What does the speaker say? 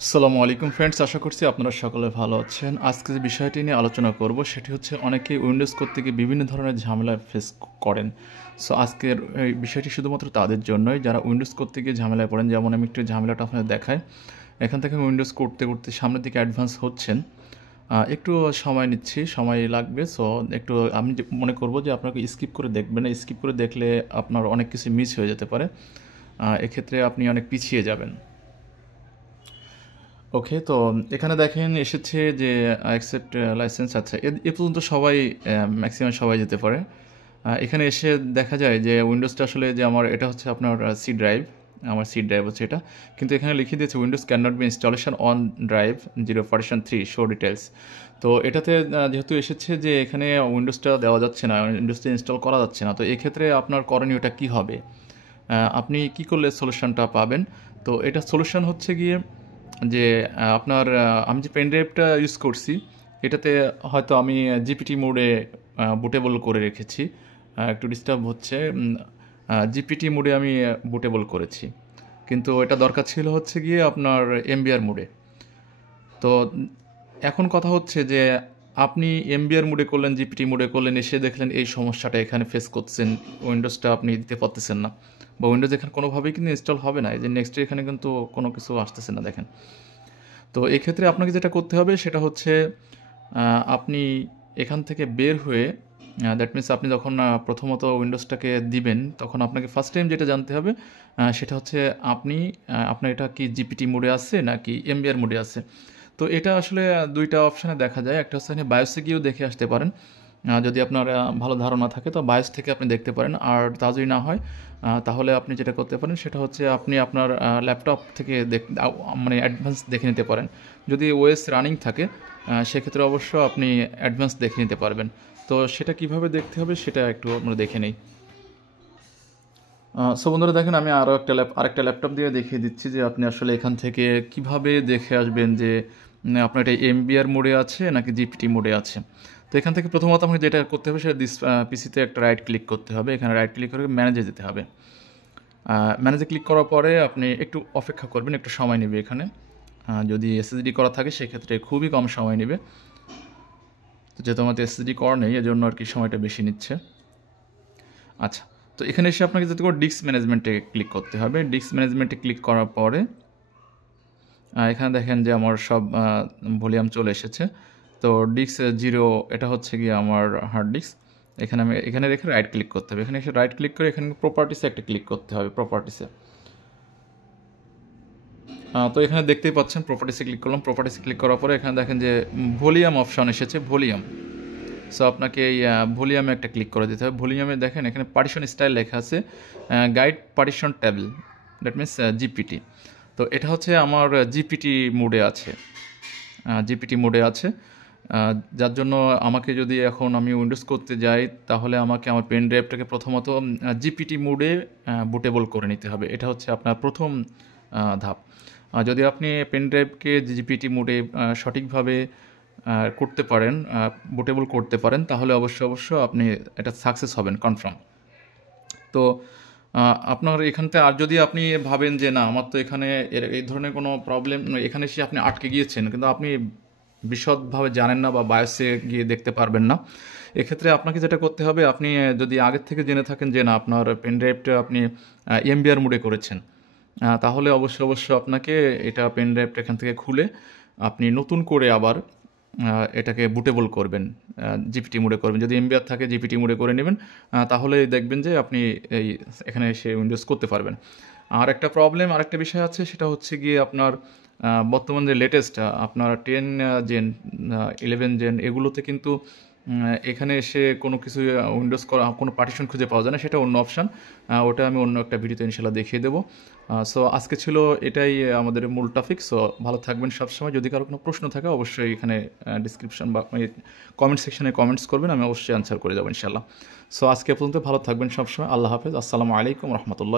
আসসালামু আলাইকুম ফ্রেন্ডস, আশা করছি আপনারা সকলে ভালো আছেন। আজকে যে বিষয়টি নিয়ে আলোচনা করব সেটি হচ্ছে অনেকে উইন্ডোজ করতে গিয়ে বিভিন্ন ধরনের ঝামেলা ফেস করেন। সো আজকের এই বিষয়টি শুধুমাত্র তাদের জন্যই যারা উইন্ডোজ করতে গিয়ে ঝামেলায় পড়েন। যেমন আমি একটু ঝামেলাটা আপনাদের দেখাই। এখান থেকে উইন্ডোজ করতে করতে সামনের দিকে অ্যাডভান্স হচ্ছেন, একটু সময় নিচ্ছি, সময় লাগবে। সো একটু আমি মনে করব যে আপনাকে স্কিপ করে দেখবেন। স্কিপ করে দেখলে আপনার অনেক কিছু মিস হয়ে যেতে পারে। এক্ষেত্রে আপনি অনেক পিছিয়ে যাবেন। ওকে, তো এখানে দেখেন এসেছে যে অ্যাকসেপ্ট লাইসেন্স। আচ্ছা, এ পর্যন্ত সবাই, ম্যাক্সিমাম সবাই যেতে পারে। এখানে এসে দেখা যায় যে উইন্ডোজটা আসলে যে আমার এটা হচ্ছে আপনার সি ড্রাইভ, আমার সি ড্রাইভ হচ্ছে এটা। কিন্তু এখানে লিখে দিয়েছে Windows cannot be installation on drive 0 3 show details. তো এটাতে যেহেতু এসেছে যে এখানে উইন্ডোজটা দেওয়া যাচ্ছে না, উইন্ডোজটা ইনস্টল করা যাচ্ছে না, তো এক্ষেত্রে আপনার করণীয়টা কী হবে? আপনি কি করলে সলিউশনটা পাবেন? তো এটা সলিউশন হচ্ছে গিয়ে যে আপনার আমি যে পেন ড্রাইভটা ইউজ করছি এটাতে হয়তো আমি জিপিটি মোডে বুটেবল করে রেখেছি। একটু ডিস্টার্ব হচ্ছে। জিপিটি মোডে আমি বুটেবল করেছি, কিন্তু এটা দরকার ছিল হচ্ছে গিয়ে আপনার এমবিআর মোডে। তো এখন কথা হচ্ছে যে আপনি এমবিআর মোডে করলেন, জিপিটি মোডে করলেন, এসে দেখলেন এই সমস্যাটা এখানে ফেস করছেন, উইন্ডোজটা আপনি দিতে পারতেছেন না, বা উইন্ডোজ এখানে কোনোভাবেই কিন্তু ইনস্টল হবে না। এই যে নেক্সট এখানে কিন্তু কোনো কিছু আসতেছে না, দেখেন। তো এক্ষেত্রে আপনাকে যেটা করতে হবে সেটা হচ্ছে আপনি এখান থেকে বের হয়ে, দ্যাট মিনস আপনি যখন প্রথমত উইন্ডোজটাকে দিবেন তখন আপনাকে ফার্স্ট টাইম যেটা জানতে হবে সেটা হচ্ছে আপনি আপনার এটা কি জিপিটি মোডে আছে নাকি এমবিআর মোডে আছে। তো এটা আসলে দুইটা অপশানে দেখা যায়। একটা হচ্ছে আপনি বায়োসে গিয়েও দেখে আসতে পারেন, যদি আপনার ভালো ধারণা থাকে তো বায়োস থেকে আপনি দেখতে পারেন। আর তা যদি না হয় তাহলে আপনি যেটা করতে পারেন সেটা হচ্ছে আপনি আপনার ল্যাপটপ থেকে মানে অ্যাডভান্স দেখে নিতে পারেন। যদি ওএস রানিং থাকে সেক্ষেত্রে অবশ্য আপনি অ্যাডভান্স দেখে নিতে পারবেন। তো সেটা কিভাবে দেখতে হবে সেটা একটু আমরা দেখে নিই। সো বন্ধুরা দেখেন, আমি আরেকটা ল্যাপটপ দিয়ে দেখিয়ে দিচ্ছি যে আপনি আসলে এখান থেকে কিভাবে দেখে আসবেন যে আপনার এটা এমবিআর মোডে আছে নাকি জিপিটি মোডে আছে। তো এখান থেকে প্রথমত আমাকে যেটা করতে হবে সেটা পিসিতে একটা রাইট ক্লিক করতে হবে। এখানে রাইট ক্লিক করে ম্যানেজে যেতে হবে। ম্যানেজে ক্লিক করার পরে আপনি একটু অপেক্ষা করবেন, একটু সময় নেবে এখানে। যদি এসএসডি করা থাকে সেক্ষেত্রে খুবই কম সময় নেবে। তো যেহেতু আমাদের এসএসডি করা নেই এজন্য আর কি সময়টা বেশি নিচ্ছে। আচ্ছা, তো এখানে এসে আপনাকে যেতে করে ডিস্ক ম্যানেজমেন্টে ক্লিক করতে হবে। ডিস্ক ম্যানেজমেন্টে ক্লিক করার পরে এখানে দেখেন যে আমার সব ভলিউম চলে এসেছে। তো ডিস্ক 0 এটা হচ্ছে গিয়ে আমার হার্ড ডিস্ক। এখানে রেখে রাইট ক্লিক করতে হবে। এখানে এসে রাইট ক্লিক করে এখানে প্রপার্টিসে একটা ক্লিক করতে হবে, প্রপার্টিসে। তো এখানে দেখতেই পাচ্ছেন প্রপার্টিসে ক্লিক করলাম। প্রপার্টিসে ক্লিক করার পরে এখানে দেখেন যে ভলিউম অপশন এসেছে, ভলিউম। সো আপনাকে এই ভলিউমে একটা ক্লিক করে দিতে হবে। ভলিউমে দেখেন এখানে পার্টিশন স্টাইল লেখা আছে, guide partition table, that means GPT. তো এটা হচ্ছে আমার জিপিটি মোডে আছে, জিপিটি মোডে আছে। যার জন্য আমাকে যদি এখন আমি উইন্ডোজ করতে যাই তাহলে আমাকে আমার পেন ড্রাইভটাকে প্রথমত জিপিটি মোডে বুটেবল করে নিতে হবে। এটা হচ্ছে আপনার প্রথম ধাপ। যদি আপনি পেন ড্রাইভকে জিপিটি মোডে সঠিকভাবে করতে পারেন, বুটেবল করতে পারেন, তাহলে অবশ্য আপনি এটা সাকসেস হবেন কনফার্ম। তো আপনার এখানতে আর যদি আপনি ভাবেন যে না আমার তো এখানে এই ধরনের কোনো প্রবলেম, এখানে এসে আপনি আটকে গিয়েছেন কিন্তু আপনি বিশদভাবে জানেন না বা বায়োসে গিয়ে দেখতে পারবেন না, এক্ষেত্রে আপনাকে যেটা করতে হবে, আপনি যদি আগের থেকে জেনে থাকেন যে না আপনার পেন ড্রাইভটা আপনি এমবিআর মোডে করেছেন, তাহলে অবশ্য আপনাকে এটা পেন ড্রাইভটা এখান থেকে খুলে আপনি নতুন করে আবার এটাকে বুটেবল করবেন, জিপিটি মোডে করবেন। যদি এমবিআর থাকে জিপিটি মোডে করে নেবেন, তাহলে দেখবেন যে আপনি এখানে এসে উইন্ডোজ করতে পারবেন। আর একটা প্রবলেম, আরেকটা বিষয় আছে, সেটা হচ্ছে গিয়ে আপনার বর্তমান যে লেটেস্ট আপনার 10 জেন, 11 জেন, এগুলোতে কিন্তু এখানে এসে কোনো কিছু উইন্ডোজ করা, কোনো পার্টিশন খুঁজে পাওয়া যায় না, সেটা অন্য অপশান। ওটা আমি অন্য একটা ভিডিওতে ইনশাল্লাহ দেখিয়ে দেবো। সো আজকে ছিল এটাই আমাদের মূল টপিক। সো ভালো থাকবেন সবসময়। যদি কারো কোনো প্রশ্ন থাকে অবশ্যই এখানে ডিসক্রিপশন বা কমেন্ট সেকশনে কমেন্টস করবেন, আমি অবশ্যই অ্যান্সার করে যাবো ইনশাল্লাহ। সো আজকে পর্যন্ত ভালো থাকবেন সবসময়। আল্লাহ হাফেজ। আসসালামু আলাইকুম রহমতুল্লাহ।